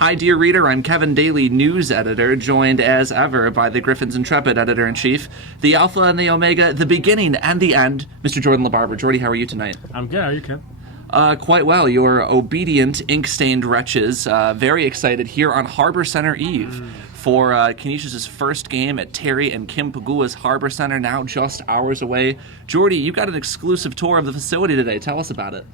Hi, dear reader. I'm Kevin Daly, news editor, joined as ever by the Griffin's intrepid editor-in-chief, the Alpha and the Omega, the beginning and the end, Mr. Jordan LaBarber. Jordy, how are you tonight? I'm good. How are you, Kev? Quite well. You're obedient, ink-stained wretches. Very excited here on Harborcenter Eve for Canisius' first game at Terry and Kim Pagua's Harborcenter, now just hours away. Jordy, you got an exclusive tour of the facility today. Tell us about it.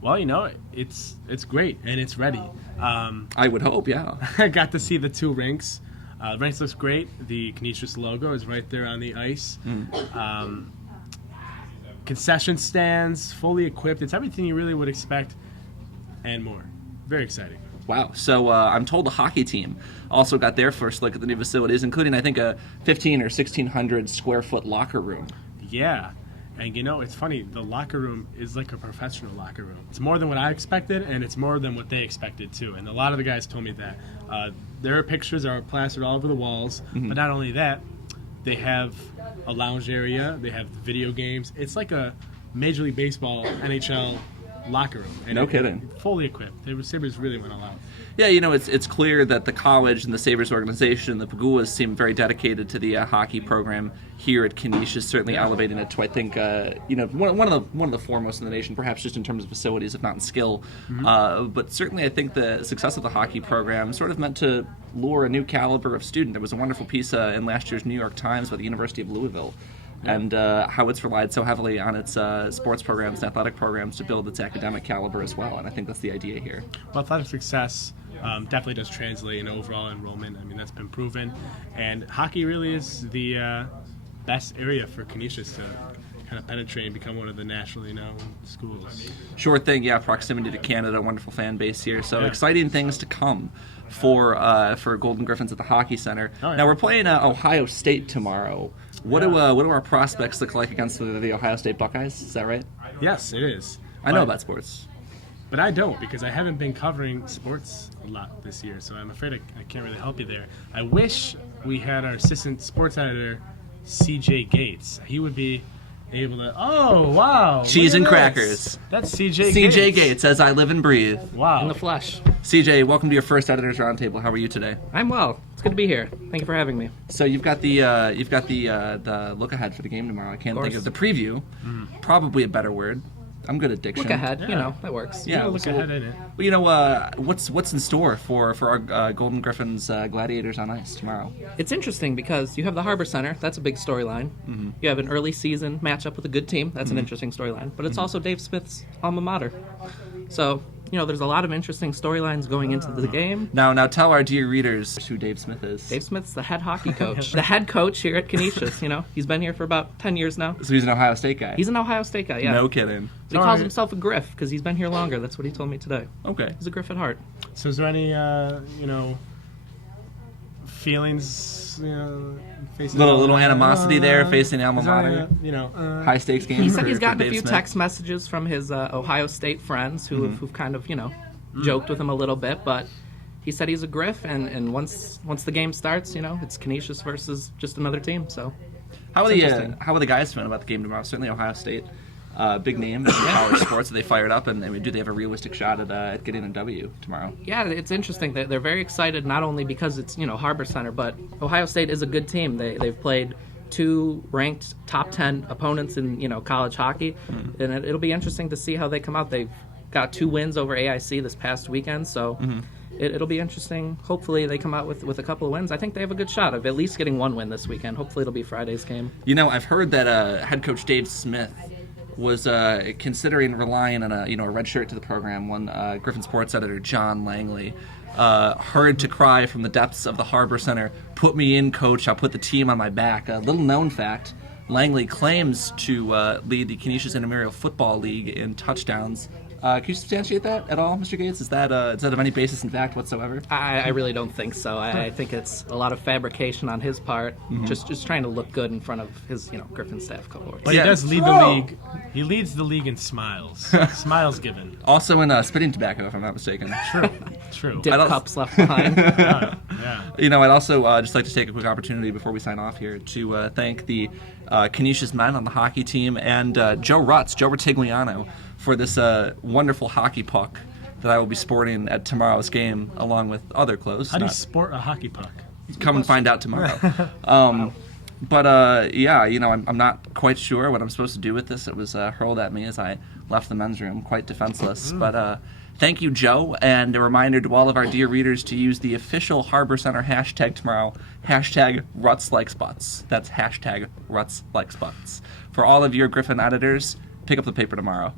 Well, you know, it's great, and it's ready. I would hope, yeah. I got to see the two rinks. The rinks looks great. The Canisius logo is right there on the ice. Concession stands, fully equipped. It's everything you really would expect and more. Very exciting. Wow. So I'm told the hockey team also got their first look at the new facilities, including, I think, a 1,500 or 1,600 square foot locker room. Yeah. And, you know, it's funny. The locker room is like a professional locker room. It's more than what I expected, and it's more than what they expected, too. And a lot of the guys told me that. Their pictures are plastered all over the walls. But not only that, they have a lounge area. They have video games. It's like a Major League Baseball, NHL locker room. And no kidding. Fully equipped. The Sabres really went all out. Yeah, you know, it's clear that the college and the Sabres organization, the Paguas, seem very dedicated to the hockey program here at Canisius, certainly elevating it to, I think, one of the foremost in the nation, perhaps just in terms of facilities, if not in skill. But certainly I think the success of the hockey program sort of meant to lure a new caliber of student. There was a wonderful piece in last year's New York Times about the University of Louisville and how it's relied so heavily on its sports programs and athletic programs to build its academic caliber as well. And I think that's the idea here. Well, athletic success definitely does translate in overall enrollment. I mean, that's been proven. And hockey really is the best area for Canisius to kind of penetrate and become one of the nationally known schools. Sure thing, yeah. Proximity to Canada, wonderful fan base here. So exciting things to come for Golden Griffins at the Hockey Center. Now we're playing Ohio State tomorrow. What do our prospects look like against the Ohio State Buckeyes? Is that right? Yes, it is. I know about sports. But I don't, because I haven't been covering sports a lot this year, so I'm afraid I can't really help you there. I wish we had our assistant sports editor, CJ Gates. He would be able to... Oh, wow. Cheese and crackers. That's CJ Gates. CJ Gates, as I live and breathe. Wow. In the flesh. CJ, welcome to your first Editors Roundtable. How are you today? I'm well. It's good to be here. Thank you for having me. So you've got the look ahead for the game tomorrow. I can't think of the preview. Probably a better word. I'm good at diction. Look ahead, that works. Yeah, look ahead in it. Well, you know, what's in store for our Golden Griffins Gladiators on ice tomorrow? It's interesting because you have the Harborcenter. That's a big storyline. You have an early season matchup with a good team. That's an interesting storyline. But it's also Dave Smith's alma mater. So, there's a lot of interesting storylines going into the game. Now tell our dear readers who Dave Smith is. Dave Smith's the head hockey coach. The head coach here at Canisius, He's been here for about 10 years now. So he's an Ohio State guy? He's an Ohio State guy, yeah. No kidding. He calls himself a Griff because he's been here longer. That's what he told me today. Okay. He's a Griff at heart. So is there any, feelings, facing... Little animosity there, facing alma mater? High stakes game. He said he's for gotten a Dave few Smith. text messages from his Ohio State friends who've kind of, joked with him a little bit, but he said he's a Griff, and once the game starts, it's Canisius versus just another team. So how are the guys feeling about the game tomorrow? Certainly Ohio State, big name in college sports. Are they fired up, and do they have a realistic shot at getting a W tomorrow? Yeah, it's interesting. They're very excited, not only because it's Harborcenter, but Ohio State is a good team. They've played two ranked top 10 opponents in college hockey, and it'll be interesting to see how they come out. They've got 2 wins over AIC this past weekend, so it'll be interesting. Hopefully they come out with a couple of wins. I think they have a good shot of at least getting 1 win this weekend. Hopefully it'll be Friday's game. I've heard that head coach Dave Smith was considering relying on a red shirt to the program. One Griffin sports editor John Langley heard to cry from the depths of the Harborcenter, "Put me in, coach. I'll put the team on my back." A little known fact: Langley claims to lead the Canisius Intramural Football League in touchdowns. Can you substantiate that at all, Mr. Gates? Is that of any basis in fact whatsoever? I really don't think so. I think it's a lot of fabrication on his part, just trying to look good in front of his Griffin staff cohort. But he does lead the league. He leads the league in smiles. Smiles given. Also in spitting tobacco, if I'm not mistaken. True. Dip cups left behind. Yeah. I'd also just like to take a quick opportunity before we sign off here to thank the Canisius men on the hockey team and Joe Rutigliano, for this wonderful hockey puck that I will be sporting at tomorrow's game, along with other clothes. How do you sport a hockey puck? Come and find out tomorrow. Yeah, I'm not quite sure what I'm supposed to do with this. It was hurled at me as I left the men's room, quite defenseless. But thank you, Joe, and a reminder to all of our dear readers to use the official Harborcenter hashtag tomorrow, hashtag #RutsLikesButts. That's hashtag #RutsLikesButts. For all of your Griffin editors, pick up the paper tomorrow.